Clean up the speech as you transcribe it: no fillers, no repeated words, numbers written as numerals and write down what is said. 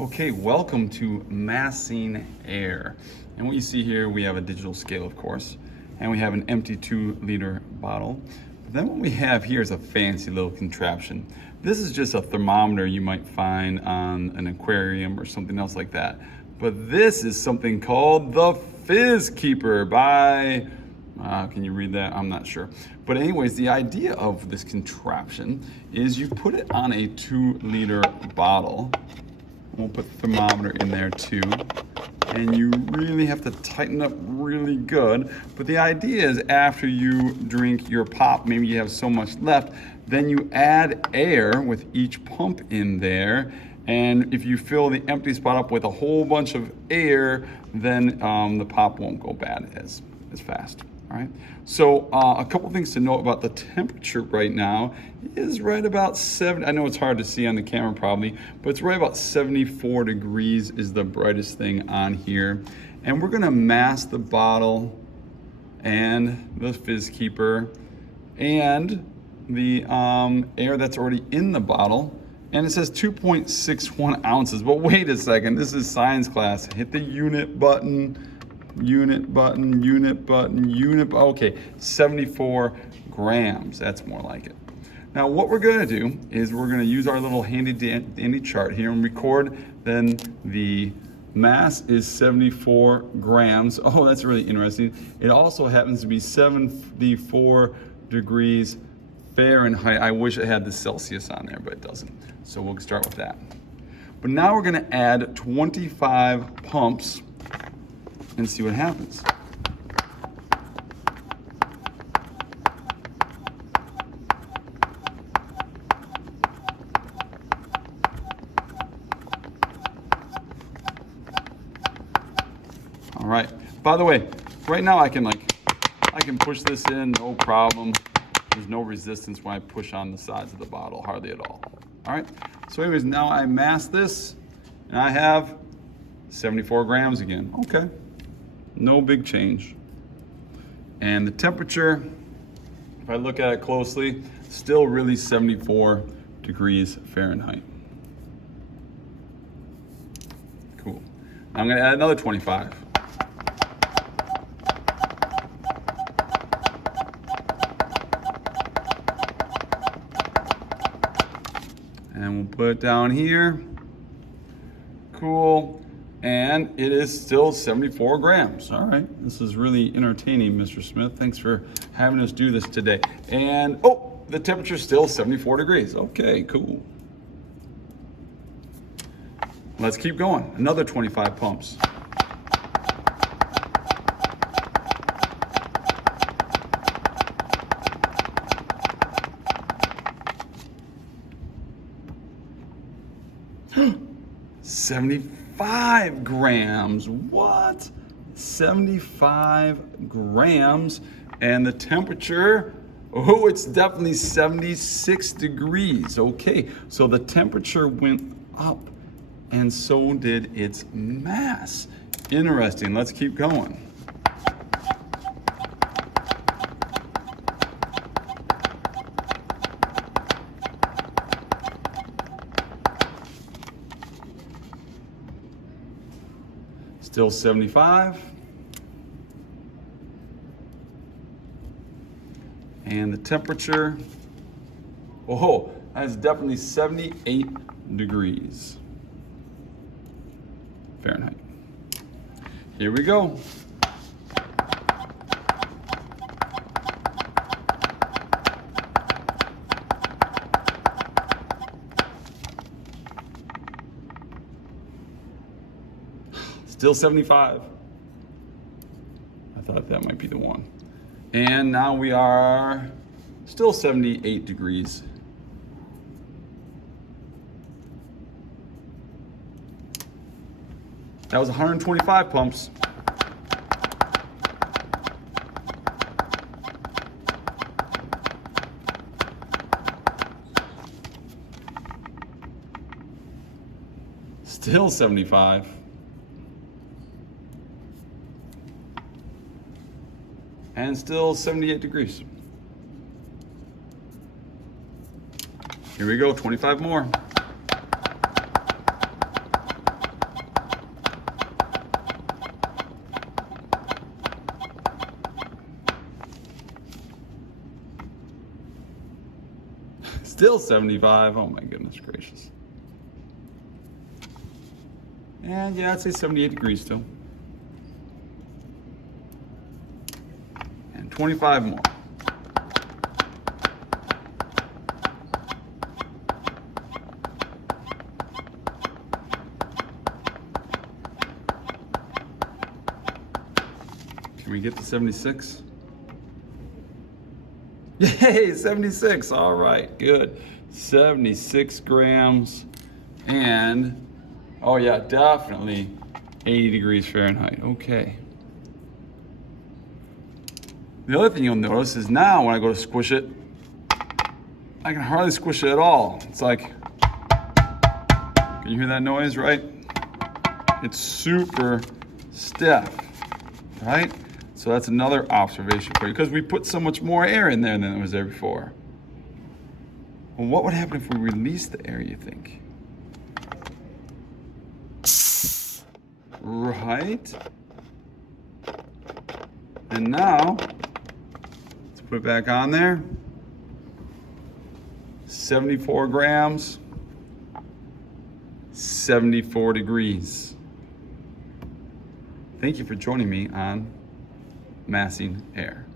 Okay, welcome to Massing Air. And what you see here, we have a digital scale, of course, and we have an empty 2-liter bottle. But then what we have here is a fancy little contraption. This is just a thermometer you might find on an aquarium or something else like that. But this is something called the Fizz Keeper by, can you read that? I'm not sure. But anyways, the idea of this contraption is you put it on a 2-liter bottle. We'll put the thermometer in there too. And you really have to tighten up really good. But the idea is after you drink your pop, maybe you have so much left, then you add air with each pump in there. And if you fill the empty spot up with a whole bunch of air, then the pop won't go bad as fast. All right. So a couple things to note about the temperature right now is right about 70. I know it's hard to see on the camera probably, but it's right about 74 degrees is the brightest thing on here. And we're going to mask the bottle and the Fizz Keeper and the air that's already in the bottle. And it says 2.61 ounces. But wait a second, this is science class. Hit the unit button. Okay, 74 grams. That's more like it. Now what we're going to do is we're going to use our little handy dandy chart here and record. Then the mass is 74 grams. Oh, that's really interesting. It also happens to be 74 degrees Fahrenheit. I wish it had the Celsius on there, but it doesn't. So we'll start with that. But now we're going to add 25 pumps and see what happens. All right. By the way, right now I can push this in, no problem. There's no resistance when I push on the sides of the bottle, hardly at all. All right. So anyways, now I mask this and I have 74 grams again. Okay. No big change. And the temperature, if I look at it closely, still really 74 degrees Fahrenheit. Cool. I'm going to add another 25. And we'll put it down here. Cool. And it is still 74 grams. All right, this is really entertaining, Mr. Smith. Thanks for having us do this today. And, oh, the temperature is still 74 degrees. Okay, cool. Let's keep going. Another 25 pumps. $75 grams. What? 75 grams. And the temperature, oh, it's definitely 76 degrees. Okay, so the temperature went up and so did its mass. Interesting. Let's keep going. Still 75. And the temperature, oh, that's definitely 78 degrees Fahrenheit. Here we go. Still 75. I thought that might be the one. And now we are still 78 degrees. That was 125 pumps. Still 75. And still 78 degrees. Here we go, 25 more. Still 75. Oh my goodness gracious. And yeah, I'd say 78 degrees still. And 25 more. Can we get to 76? Yay, 76. All right, good. 76 grams. And, oh yeah, definitely 80 degrees Fahrenheit. Okay. The other thing you'll notice is now when I go to squish it, I can hardly squish it at all. It's like, can you hear that noise, right? It's super stiff, right? So that's another observation for you, because we put so much more air in there than was there before. Well, what would happen if we released the air, you think? Right? And now, let's put it back on there. 74 grams, 74 degrees. Thank you for joining me on Massing Air.